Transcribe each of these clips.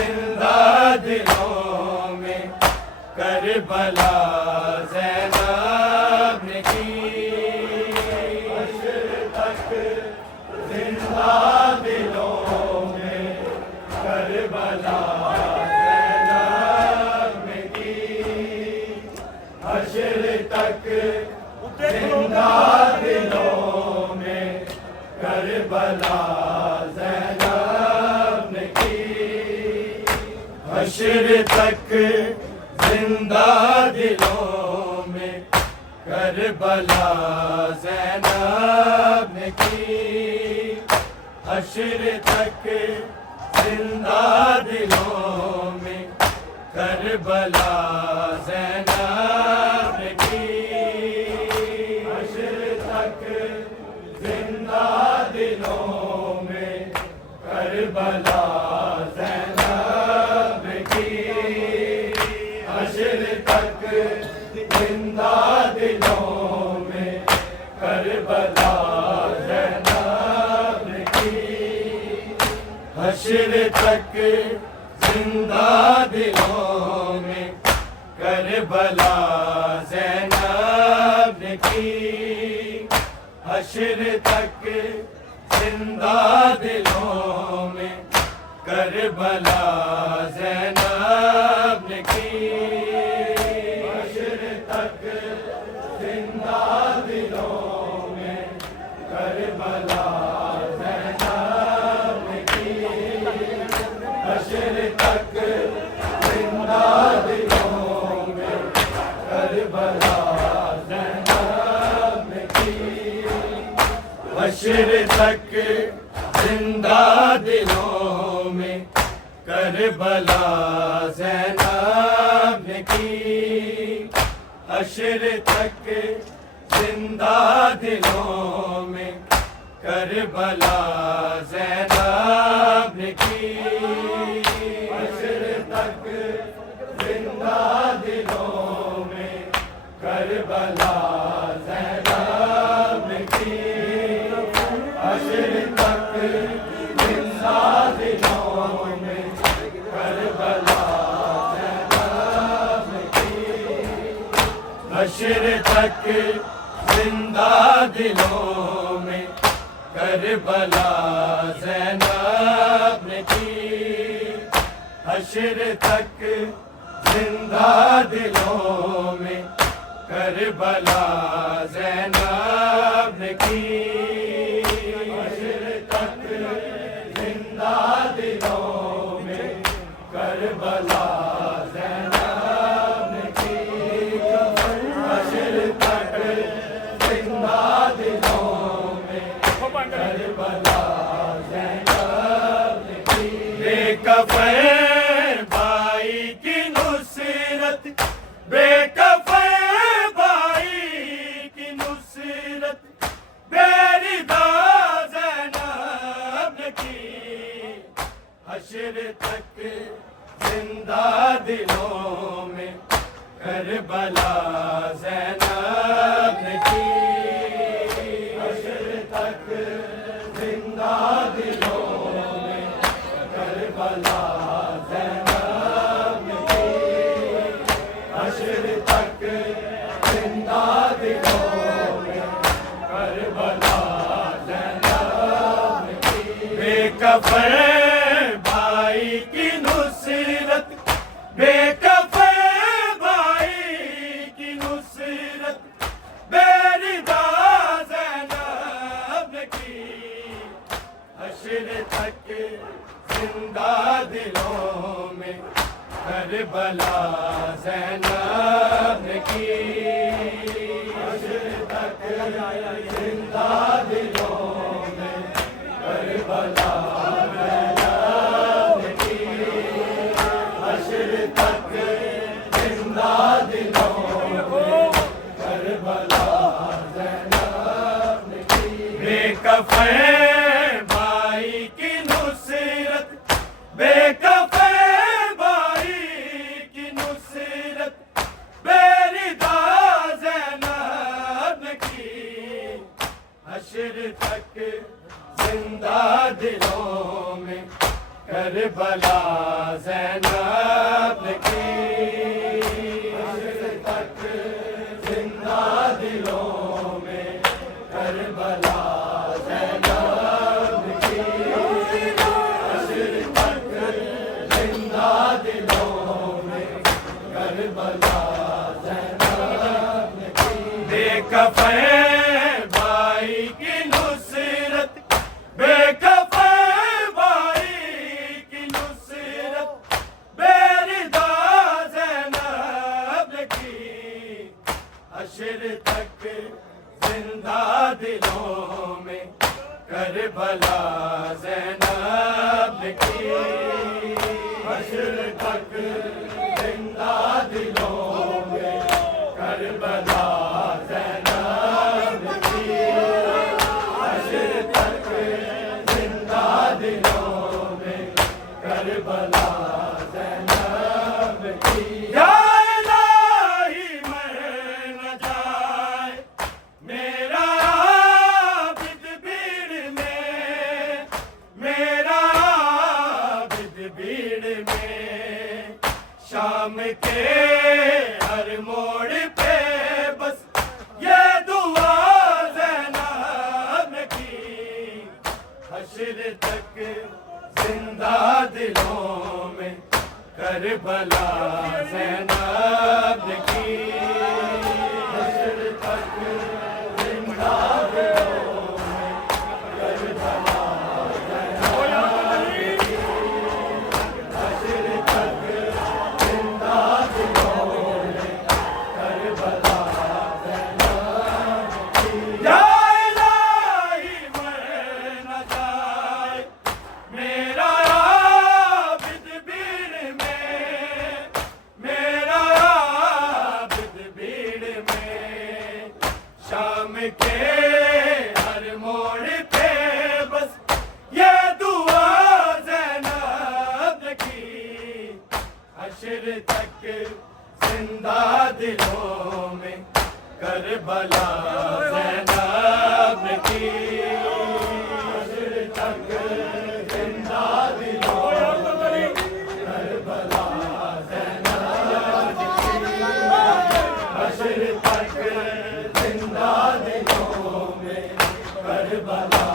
زندہ دلوں میں کربلا زینب نے کی، حشر تک زندہ دلوں میں کربلا زینب نے کی، حشر تک زندہ دلوں میں کربلا زینب نے کی، حشر تک زندہ دلوں میں کربلا زینب نے کی، حشر تک زندہ دلوں میں کربلا زینب نے کی، حشر تک زندہ دلوں میں کربلا زینب نے کی، حشر تک زندہ دلوں میں کربلا زینب نے کی، حشر تک زندہ دلوں میں کربلا زینب نے کی، حشر تک زندہ دلوں میں کربلا زینب نے کی، حشر تک زندہ دلوں میں کربلا زینب نے کی، حشر تک زندہ دلوں میں کربلا زینب نے کی، حشر تک زندہ دلوں میں کربلا زینب نے کی، حشر تک زندہ دلوں میں کربلا زینب نے کی، حشر تک زندہ دلوں میں کربلا زینب نے کی، حشر تک زندہ دلوں میں کربلا زینب نے کی، حشر تک زندہ دلوں میں کربلا زینب نے کی، حشر تک زندہ دلوں میں کربلا زینب نے کی، حشر تک زندہ دلوں میں کربلا زینب نے کی، حشر تک زندہ دلوں میں کربلا زینب نے کی، بے کفن بھائی کی نصرت، بے کفن بھائی کی نصرت، بے ردا زینب نے کی، حشر تک زندہ دلوں میں کربلا زینب نے کی، حشر تک زندہ دلوں میں کربلا زینب نے کی، حشر تک زندہ دلوں میں کربلا زینب نے کی، بے کفن بھائی کی نصرت، بے کفن بھائی کی نصرت، بے ردا زینب نے کی، حشر تک زندہ دلوں میں کربلا زینب نے کی، حشر تک زندہ دلوں میں کربلا زینب نے کی، حشر تک زندہ دلوں میں کربلا زینب نے کی، بے کفن بھائی کی نصرت، بے کفن بھائی کی نصرت، بے ردا زینب نے کی، حشر تک زندہ دل کربلا زینب کی حشر تک زندہ دلوں میں کربلا زینب کی حشر تک زندہ دلوں میں کربلا زینب کی بے کفن بھائی کی نصرت بے کفن بھائی کی نصرت بے ردا زینب کی حشر تک زندہ دلوں میں کربلا زینب کی حشر تک زندہ دلوں میں کربلا زینب کی حشر تک زندہ دلوں میں کربلا زینب کی یا الہی مر نہ جائے میرا عابد بھیڑ میں میرا عابد بھیڑ میں شام کے ہر موڑ پہ بس یہ دعا زینب کی حشر تک زندہ دلوں میں کربلا زینب کی حشر تک زندہ دلوں میں کربلا زینب کی حشر تک زندہ دلوں میں کربلا زینب کی یا الہی مر نہ جائے میرا عابد بھیڑ میں میرا عابد بھیڑ میں شام کے ہر موڑ پہ بس یہ دعا زینب کی حشر تک زندہ دلوں میں کربلا زینب کی حشر تک زندہ دلوں میں کربلا زینب کی حشر تک زندہ دلوں میں کربلا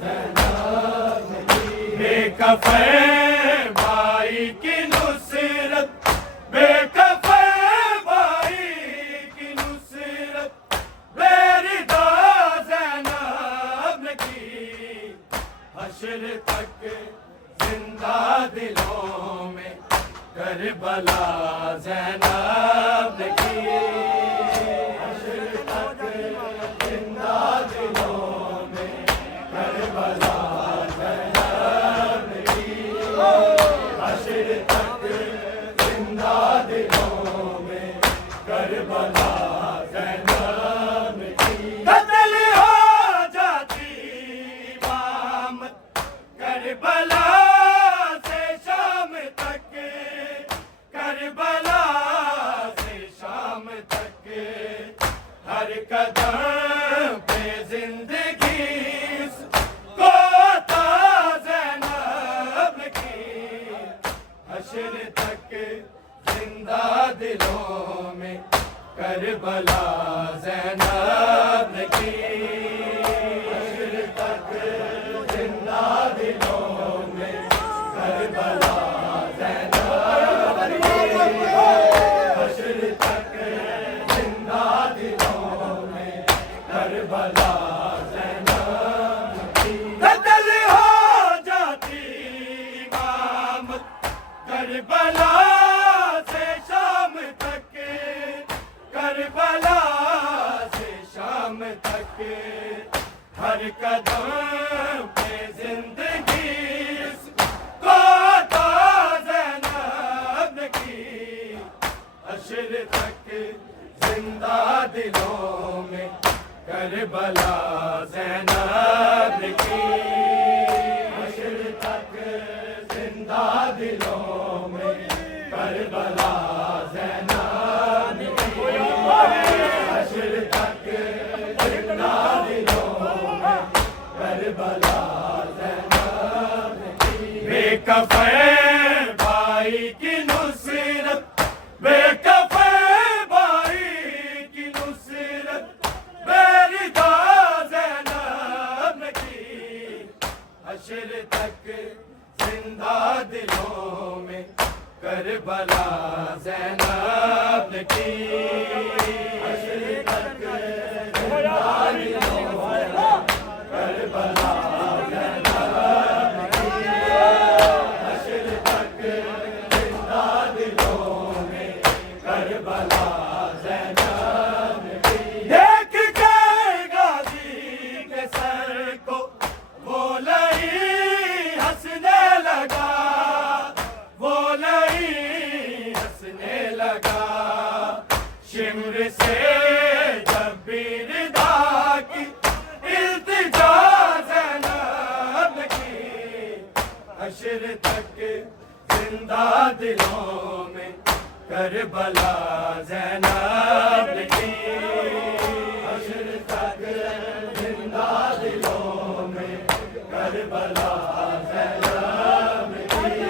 زینب کی بے کفن بھائی کی نصرت بے کفن بھائی کی نصرت بے ردا زینب کی حشر تک زندہ دلوں میں کربلا زینب کی حشر تک زندہ دلوں میں کربلا زینب کی حشر تک زندہ دلوں میں کربلا زینب کی قتل ہو جاتی امامت کربلا سے شام تک کربلا سے شام تک ہر قدم پہ زندگی کو عطا زینب کی حشر تک زندہ دلوں میں کربلا زینب کی حشر تک زندہ دلوں میں کربلا زینب کی حشر تک زندہ دلوں میں کربلا زینب کی قتل ہو جاتی امامت کربلا سے شام تک کربلا سے شام تک ہر قدم پہ زندگی کو عطا زینب کی حشر تک زندہ دلوں میں کربلا زینب کی حشر تک زندہ دلوں میں کربلا زینب کی حشر تک زندہ دلوں میں کربلا زینب کی بے کفن کربلا زینب کی حشر تک زندہ دلوں میں کربلا زینب کی حشر تک زندہ دلوں میں کربلا زینب کی دیکھ کے غازی کے سر کو وہ لئی ہنسنے لگا وہ لئی ہنسنے لگا شمر سے جب بھی ردا کی التجا زینب کی حشر تک زندہ دلوں میں کربلا زینب کی حشر تک زندہ دلوں میں کربلا زینب کی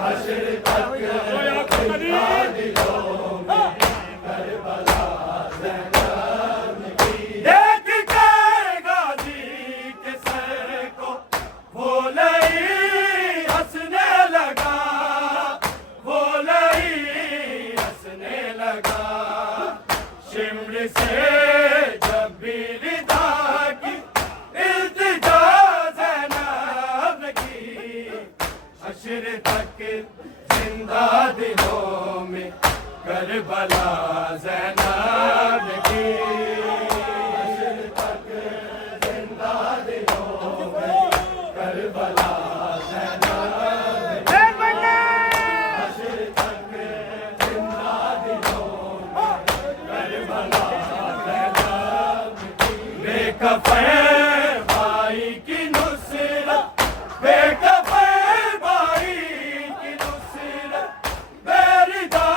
حشر تک زندہ دلوں میں کربلا زینب کی دیکھ کے غازی کے سر کو وہ لئی ہنسنے لگا وہ لئی ہنسنے لگا شمر سے جب بھی ردا کی التجا زینب کی حشر تک زندہ دلوں میں کربلا زینب کی حشر تک زندہ دلوں میں کربلا زینب کی حشر تک زندہ دلوں میں کربلا زینب کی بے کفن بھائی کی نصرت بے کفن بھائی کی نصرت بے ردا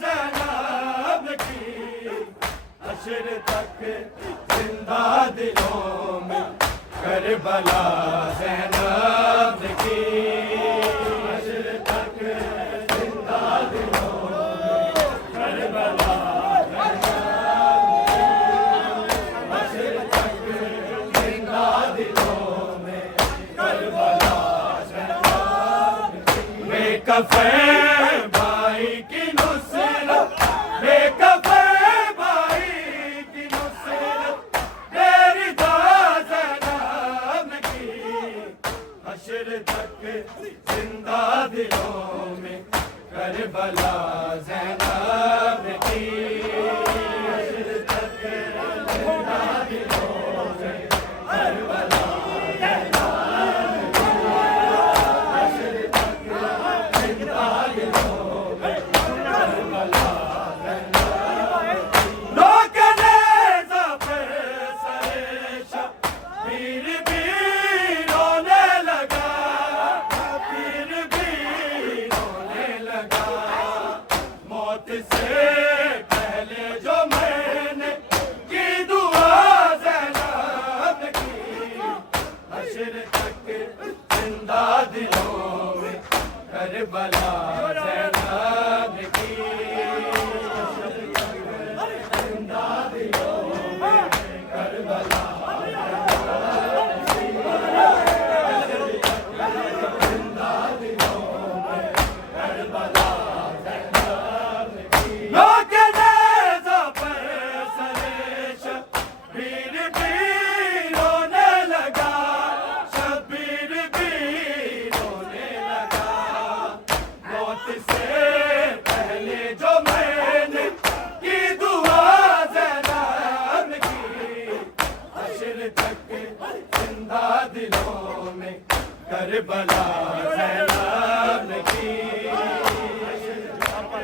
زینب کی حشر تک زندہ دلوں میں کربلا زینب کی حشر تک زندہ دلوں میں کربلا حشر تک زندہ دلوں میں کربلا بے کفن بھائی کی نصرت بے کفن بھائی کی نصرت بے ردا زینب کی حشر تک زندہ دلوں میں کربلا زینب کی حشر تک زندہ دلوں میں کربلا حشر تک زندہ دلوں میں کربلا روکنے ظفر سر شبیر بھی رونے لگا پیر بھی رونے لگا موت سے پہلے جو میں نے کی دعا زینب کی حشر تک زندہ دلوں میں کربلا زینب کی حشر تک زندہ دلوں میں کربلا زندہ دلوں میں کربلا روکنے ظفر سر شبیر بھی رونے لگا شبیر بھی رونے لگا موت سے پہلے جو میں نے کی دعا زینب کی حشر تک زندہ دلوں میں کربلا زینب کی حشر تک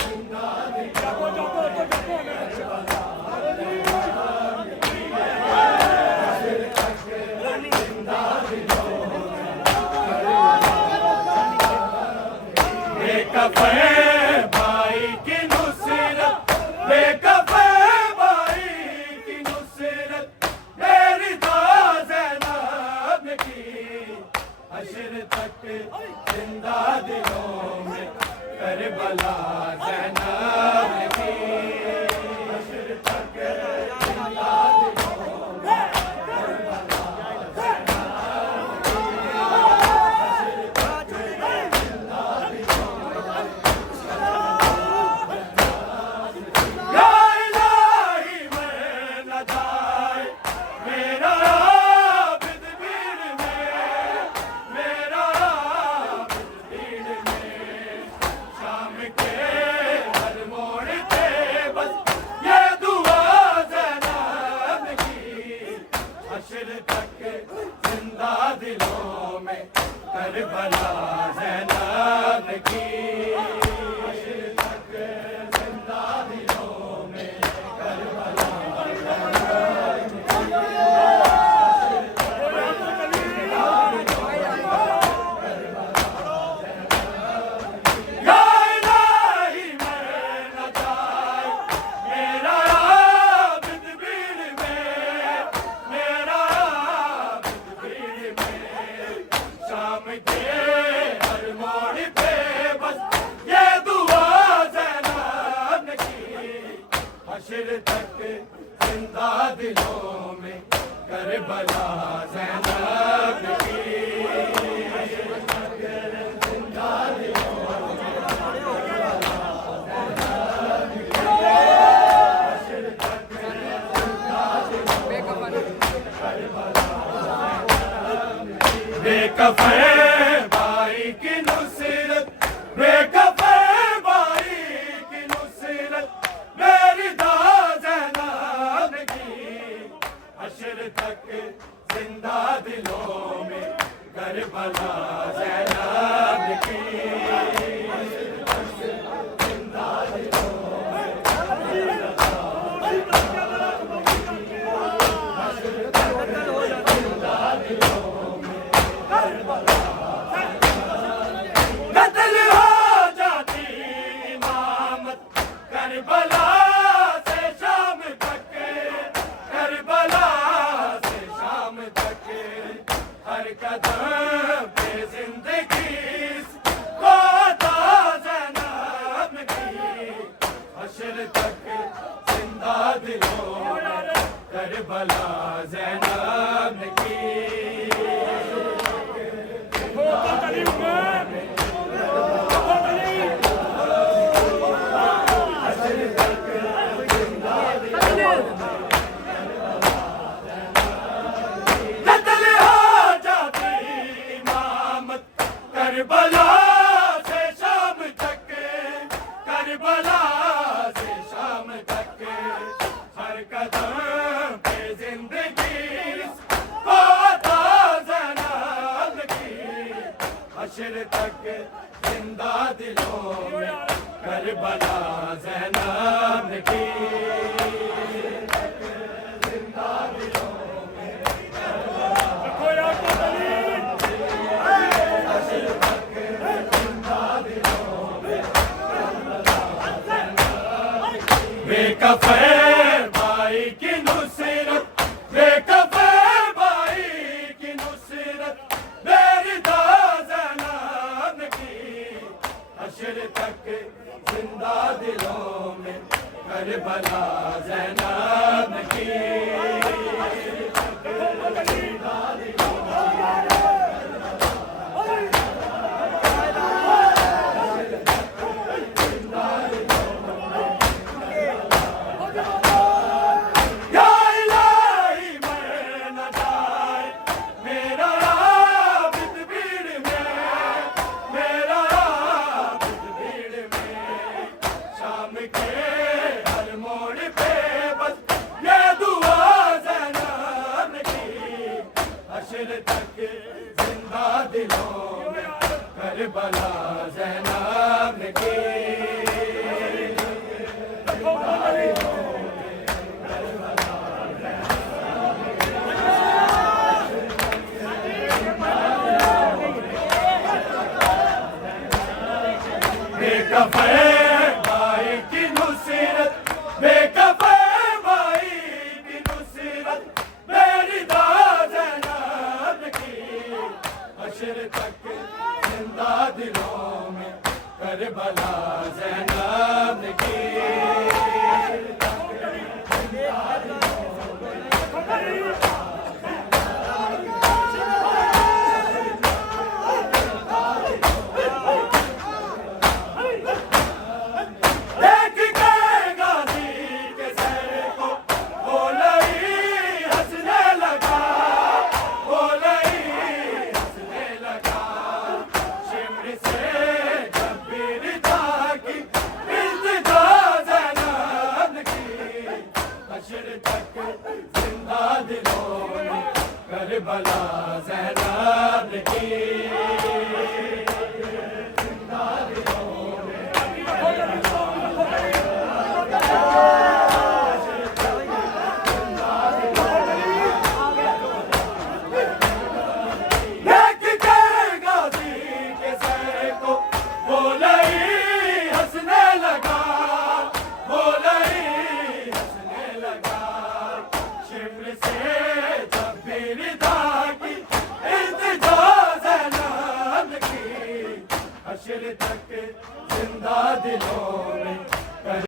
زندہ دلوں میں کربلا حشر تک زندہ دلوں میں بے کفن بھائی کی نصرت بے کفن بھائی کی نصرت بے ردا زینب کی حشر تک زندہ دلوں میں کربلا زینب کی حشر تک زندہ دلوں میں کربلا زینب کی حشر تک زندہ دلوں میں کے ہر موڑ پہ بس یہ دعا زینب کی، حشر تک زندہ دلوں میں کربلا زینب کی، حشر تک زندہ دلوں میں کربلا حشر تک زندہ دلوں میں کربلا زینب کی، حشر تک زندہ دلوں میں کربلا زینب کی، حشر تک زندہ دلوں میں کربلا زینب کی، بے کفن بھائی کی نصرت، بے کفن بھائی کی نصرت میری زینب کی، حشر تک زندہ دلوں میں کربلا زینب کی، حشر تک زندہ دلوں میں کربلا زینب کی، حشر تک زندہ دلوں میں کربلا قتل ہو جاتی امامت کربلا سے شام تک، کربلا سے شام تک، ہر قدم پہ زندگی کو عطا زینب کی، حشر تک زندہ دلوں میں کربلا زینب کی، قتل ہو جاتی امامت کربلا سے شام تک، کربلا سے شام تک، ہر قدم پہ زندگی کو عطا زینب کی، حشر تک زندہ دلوں میں کربلا زینب کی، زندہ دلوں میں حشر تک زندہ دلوں میں بے کفن بھائی کی نصرت، بے کفن بھائی کی نصرت میری زینب کی، حشر تک زندہ دلوں میں کربلا زینب کی، حشر تک زندہ دلوں میں یا الہی مر نہ جائے میرا عابد بھیڑ میں، میرا عابد بھیڑ میں، شام کے ہر موڑ پہ بس یہ دعا زینب کی، حشر تک زندہ دلوں میں کربلا زینب کی، بے کفن بھائی کی نصرت، بے کفن بھائی کی نصرت میری زینب کی، حشر تک زندہ دلوں میں کربلا زینب کی، حشر تک زندہ دلوں میں سے جب بھی رضا کی تک زندہ دلوں